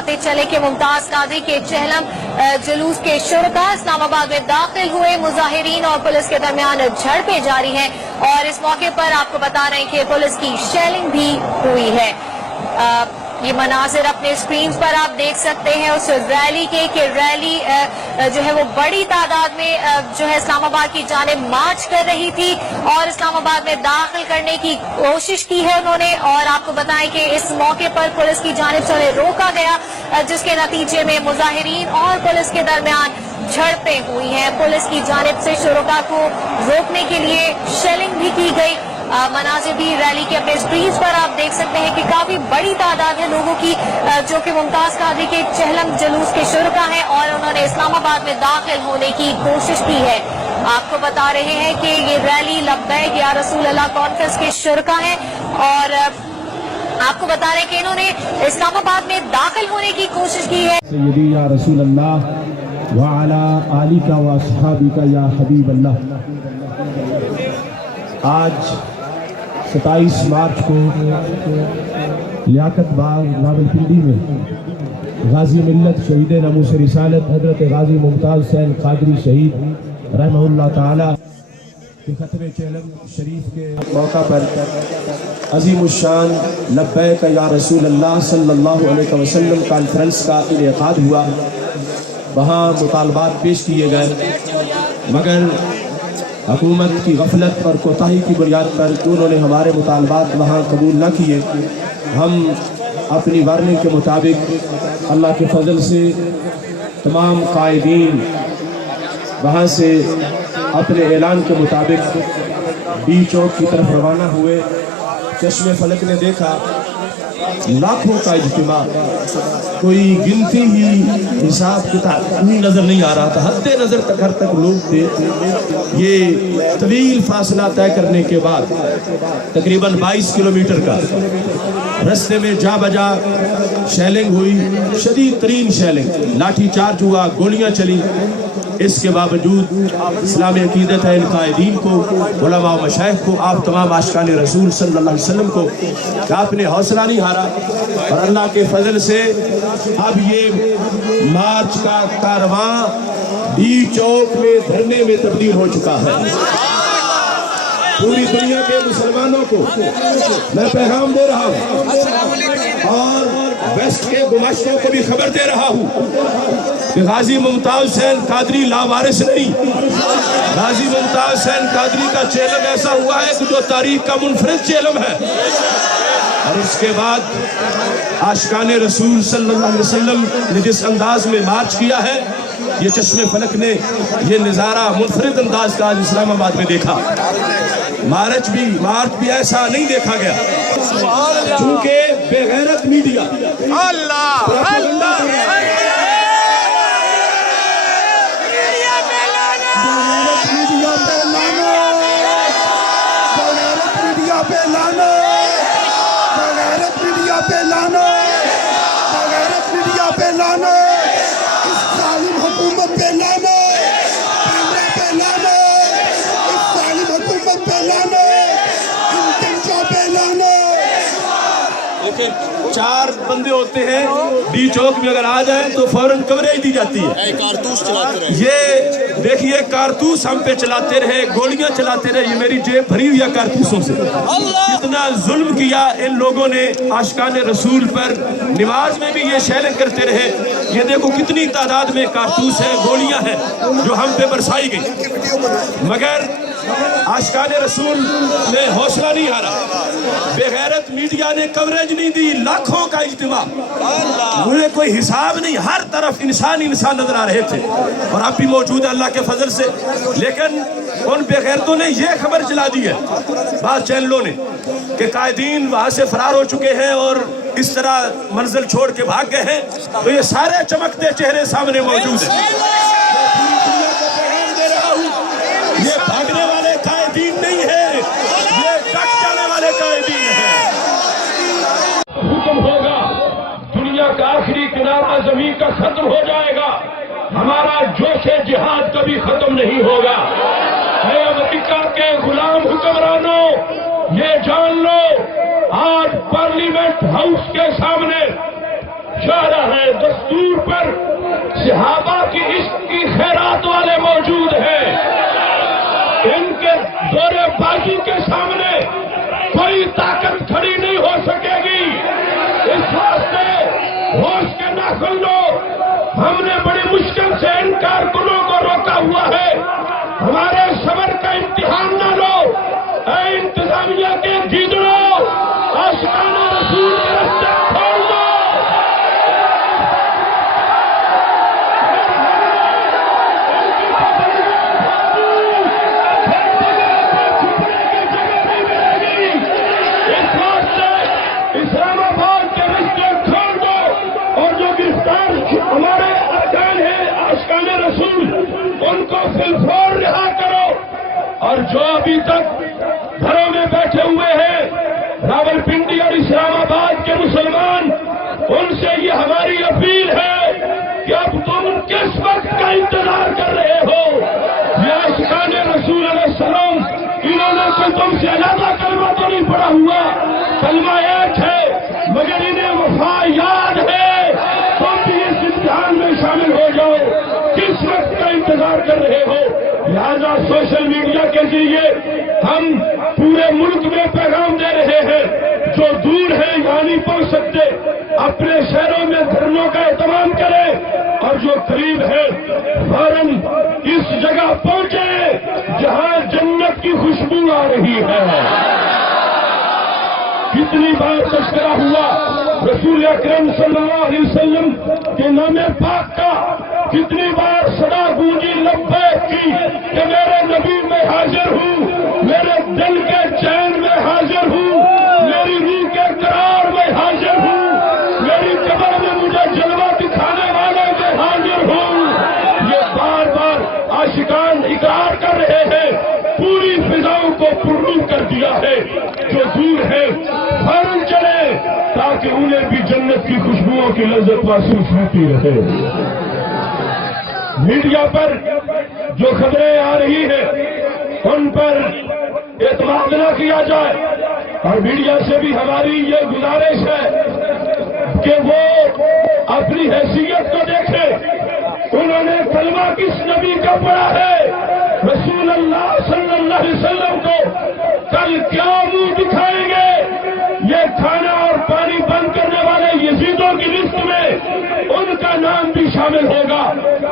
चले कि मुमताज कादरी के चहलम जुलूस के शुरका इस्लामाबाद में दाखिल हुए। मुजाहिरीन और पुलिस के दरमियान झड़पें जारी हैं और इस मौके पर आपको बता रहे हैं कि पुलिस की शेलिंग भी हुई है। ये मनाजिर अपने स्क्रीन पर आप देख सकते हैं उस रैली के कि रैली जो है वो बड़ी तादाद में जो है इस्लामाबाद की जानिब मार्च कर रही थी और इस्लामाबाद में दाखिल करने की कोशिश की है उन्होंने। और आपको बताएं कि इस मौके पर पुलिस की जानिब से उन्हें रोका गया जिसके नतीजे में मुजाहिरीन और पुलिस के दरमियान झड़पें हुई हैं। पुलिस की जानिब से शुरका को रोकने के लिए शेलिंग भी की गई। मनाजिर भी रैली के अपने स्क्रीन पर आप देख सकते हैं कि काफी बड़ी तादाद है लोगों की जो कि मुमताज कादरी के चहलम जुलूस के शुरका है और उन्होंने इस्लामाबाद में दाखिल होने की कोशिश की है। आपको बता रहे हैं कि ये रैली लब्बैक या रसूल अल्लाह कॉन्फ्रेंस के शुरका है और आपको बता रहे हैं कि इन्होंने इस्लामाबाद में दाखिल होने की कोशिश की है। सय्यदी या रसूल अल्लाह व अला आलिका व अस्हाबिका या हबीब अल्लाह। आज 27 मार्च को लियाकत बाग रावलपिंडी में गाजी मिल्लत शहीद नमूस रिसालत हजरत गाजी मुमताज हुसैन कादरी शहीद रहमहुल्लाह ताला के खत्म चहलम शरीफ के मौका पर अज़ीमुश्शान लब्बैक या रसूल अल्लाह सल्लल्लाहु अलैहि वसल्लम कॉन्फ्रेंस का इनेकाद हुआ। वहाँ मुतालबात पेश किए गए मगर हुकूमत की गफलत और कोताही की बुनियाद पर उन्होंने हमारे मुतालबात वहाँ कबूल न किए। हम अपनी वार्निंग के मुताबिक अल्लाह के फजल से तमाम कायदीन वहाँ से अपने ऐलान के मुताबिक डी चौक की तरफ रवाना हुए। चश्मे फलक ने देखा लाखों का इज्तिमा, कोई गिनती ही हिसाब किताब नहीं नजर नहीं आ रहा था। हद्दे नजर तक हर तक लोग थे। ये तवील फासला तय करने के बाद तकरीबन 22 किलोमीटर का रस्ते में जा बजा शेलिंग हुई, शदीद तरीन शेलिंग, लाठी चार्ज हुआ, गोलियां चली। इसके बावजूद इस्लामी अकीदत है इन कायदीन को, उलमा व मशाइख को, आप तमाम आशिकान रसूल सल्लल्लाहु अलैहि वसल्लम को कि आपने हौसला नहीं हारा और अल्लाह के फजल से अब ये मार्च का कारवां डी चौक में धरने में तब्दील हो चुका है। पूरी दुनिया के मुसलमानों को मैं पैगाम दे रहा हूँ और वेस्ट के गुमाश्तों को भी खबर दे रहा हूँ कि गाजी मुमताज हुसैन कादरी लावारिस नहीं, गाजी मुमताज हुसैन कादरी का चेलम ऐसा हुआ है कि जो तारीख का मुनफरिद चेलम है। और उसके बाद आशिकाने रसूल सल्लल्लाहु अलैहि वसल्लम ने जिस अंदाज में मार्च किया है, ये चश्मे फलक ने ये नज़ारा मुनफरिद अंदाज का आज इस्लामाबाद में देखा। मार्च भी ऐसा नहीं देखा गया क्योंकि बेगैरत मीडिया चार बंदे होते हैं डी चौक में अगर आ जाए तो फौरन कवरेज दी जाती है। कारतूस चलाते रहे, ये देखिए कारतूस हम पे चलाते रहे, गोलियां चलाते रहे। ये मेरी जेब भरी हुई है कारतूसों से। इतना जुल्म किया इन लोगों ने आशिकाने रसूल पर। नमाज में भी ये शेलिंग करते रहे। ये देखो कितनी तादाद में कारतूस है, गोलियां हैं जो हम पे बरसाई गई, मगर आशिकाने रसूल ने हौसला नहीं हारा। बेगैरत मीडिया ने कवरेज नहीं दी। लाखों का इज्तिमा, उन्हें कोई हिसाब नहीं, हर तरफ इंसान इंसान नजर आ रहे थे और आप भी मौजूद है अल्लाह के फजल से। लेकिन उन बेगैरतों ने यह खबर चला दी है बाद चैनलों ने कि कायदीन वहां से फरार हो चुके हैं और इस तरह मंजिल छोड़ के भाग गए हैं। तो ये सारे चमकते चेहरे सामने मौजूद है। ये भागने वाले कायदीन नहीं है, ये डट जाने वाले कायदीन है। हुक्म होगा, दुनिया का आखिरी किनारा जमीन का खत्म हो जाएगा, हमारा जोशे जिहाद कभी खत्म नहीं होगा। अमेरिका के गुलाम हुक्मरानों, ये जान लो, आज पार्लियामेंट हाउस के सामने जा रहा है دستور پر صحابہ کی عشق کی خیرات والے موجود ہیں. ان کے زور بازی کے سامنے کوئی طاقت کھڑی نہیں ہو سکے گی. اس واسطے ہوش کے ناخن لو. ہم نے بڑی مشکل سے ان کارکنوں کو روکا ہوا ہے. ہمارے صبر کا امتحان نہ لو. اے انتظامیہ کے گیدڑوں، عاشقان رسول کے راستے کھول دو. اس واسطے اسلام آباد کے راستے کھول دو. اور جو گرفتار ہمارے ارکان ہیں عاشقان رسول، ان کو فلفور رہا کرو. اور جو ابھی تک گھروں میں بیٹھے ہوئے ہیں راول پنڈی اور اسلام آباد کے مسلمان، ان سے یہ ہماری اپیل ہے کہ اب تم کس وقت کا انتظار کر رہے ہو؟ یہ عاشقان رسول علیہ السلام، انہوں نے کوئی تم سے علیحدہ کلمہ تو نہیں پڑھا ہوا. کلمہ ایک ہے، مگر انہیں وفا یاد ہے. تم بھی اس امتحان میں شامل ہو جاؤ. کس وقت کا انتظار کر رہے ہو؟ لہذا سوشل میڈیا کے ذریعے ہم پورے ملک میں پیغام دے رہے ہیں. جو دور ہیں یہاں نہیں پہنچ سکتے، اپنے شہروں میں دھرنوں کا اہتمام کریں. اور جو قریب ہے فوراً اس جگہ پہنچے جہاں جنت کی خوشبو آ رہی ہے. کتنی بار تذکرہ ہوا رسول اکرم صلی اللہ علیہ وسلم کے نام پاک کا. کتنی بار صدا گونجی لبیک کی کہ میرے نبی میں حاضر ہوں، میرے دل کے چین میں حاضر ہوں، میری روح کے قرار میں حاضر ہوں، میری قبر میں مجھے جلوہ دکھانے والے میں حاضر ہوں. یہ بار بار عاشقان اقرار کر رہے ہیں. پوری فضاؤں کو پرنور کر دیا ہے. جو دور ہے فوراً چلے تاکہ انہیں بھی جنت کی خوشبوؤں کی لذت محسوس ہوتی رہے. میڈیا پر جو خبریں آ رہی ہیں ان پر اعتماد نہ کیا جائے. اور میڈیا سے بھی ہماری یہ گزارش ہے کہ وہ اپنی حیثیت کو دیکھیں. انہوں نے کلمہ کس نبی کا پڑھا ہے؟ رسول اللہ صلی اللہ علیہ وسلم کو. کل کیا منہ دکھائیں گے؟ یہ کھانا اور پانی بند کرنے والے یزیدوں کی لسٹ میں ان کا نام بھی شامل ہوگا.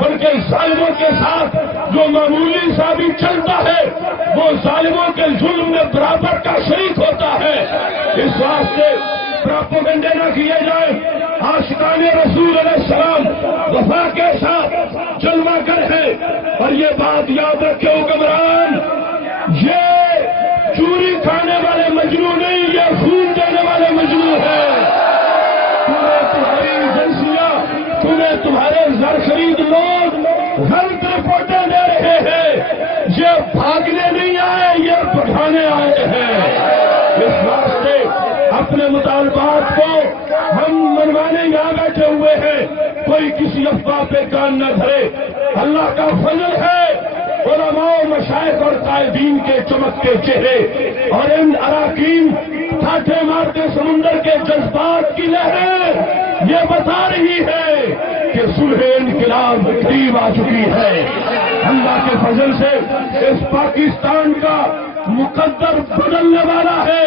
بلکہ ظالموں کے ساتھ جو معمولی سا بھی چلتا ہے وہ ظالموں کے ظلم میں برابر کا شریک ہوتا ہے. اس واسطے پروپیگنڈے نہ کیے جائیں. عاشقان رسول علیہ السلام وفا کے ساتھ جلوہ گر ہے. اور یہ بات یاد رکھے حکمران، یہ چوری کھانے والے مجنو نہیں، یہ خون دینے والے مجنو ہیں. تمہیں تمہاری ایجنسیاں، تمہیں تمہارے زر خرید لوگ غلط رپورٹیں دے رہے ہیں. یہ بھاگنے نہیں آئے، یہ بڑھانے آئے ہیں. اس واسطے اپنے مطالبات کو ہم منوانے یہاں بیٹھے ہوئے ہیں. کوئی کسی افواہ پہ کان نہ دھرے. اللہ کا فضل ہے علماء مشائخ اور قائدین کے چمک کے چہرے اور ان اراکین ٹھاٹھے مارتے سمندر کے جذبات کی لہریں یہ بتا رہی ہے کہ صلح انقلاب قریب آ چکی ہے. اللہ کے فضل سے اس پاکستان کا مقدر بدلنے والا ہے.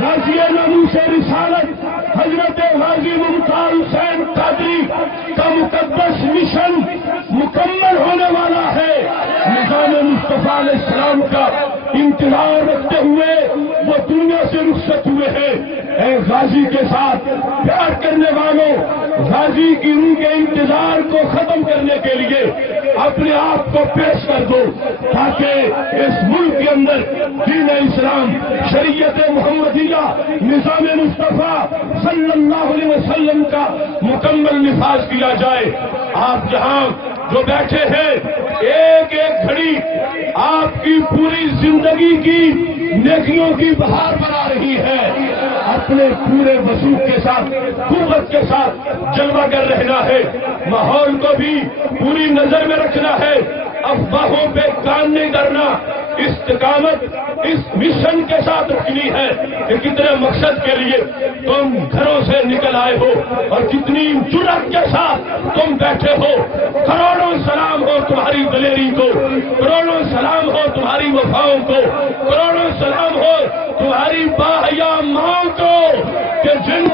غازی ناموس رسالت حضرت غازی ممتاز حسین قادری کا مقدس مشن مکمل ہونے والا ہے. نظام مصطفیٰ علیہ السلام کا انتظار رکھتے ہوئے وہ دنیا سے رخصت ہوئے ہیں. اے غازی کے ساتھ پیار کرنے والوں، غازی کی روح کے انتظار کو ختم کرنے کے لیے اپنے آپ کو پیش کر دو تاکہ اس ملک کے اندر دین اسلام، شریعت محمدیہ، نظام مصطفیٰ صلی اللہ علیہ وسلم کا مکمل نفاذ کیا جائے. آپ جہاں جو بیٹھے ہیں ایک ایک گھڑی آپ کی پوری زندگی کی نیکیوں کی بہار بنا رہی ہے. اپنے پورے وسوخ کے ساتھ، قوت کے ساتھ جلوہ گر رہنا ہے. ماحول کو بھی پوری نظر میں رکھنا ہے. افواہوں پہ کان نہیں دھرنا. استقامت اس مشن کے ساتھ رکھنی ہے کہ کتنے مقصد کے لیے تم گھروں سے نکل آئے ہو اور کتنی جرأت کے ساتھ تم بیٹھے ہو. کروڑوں سلام ہو تمہاری دلیری کو, کروڑوں سلام ہو تمہاری وفاؤں کو, کروڑوں سلام ہو تمہاری باحیا ماں کو کہ جن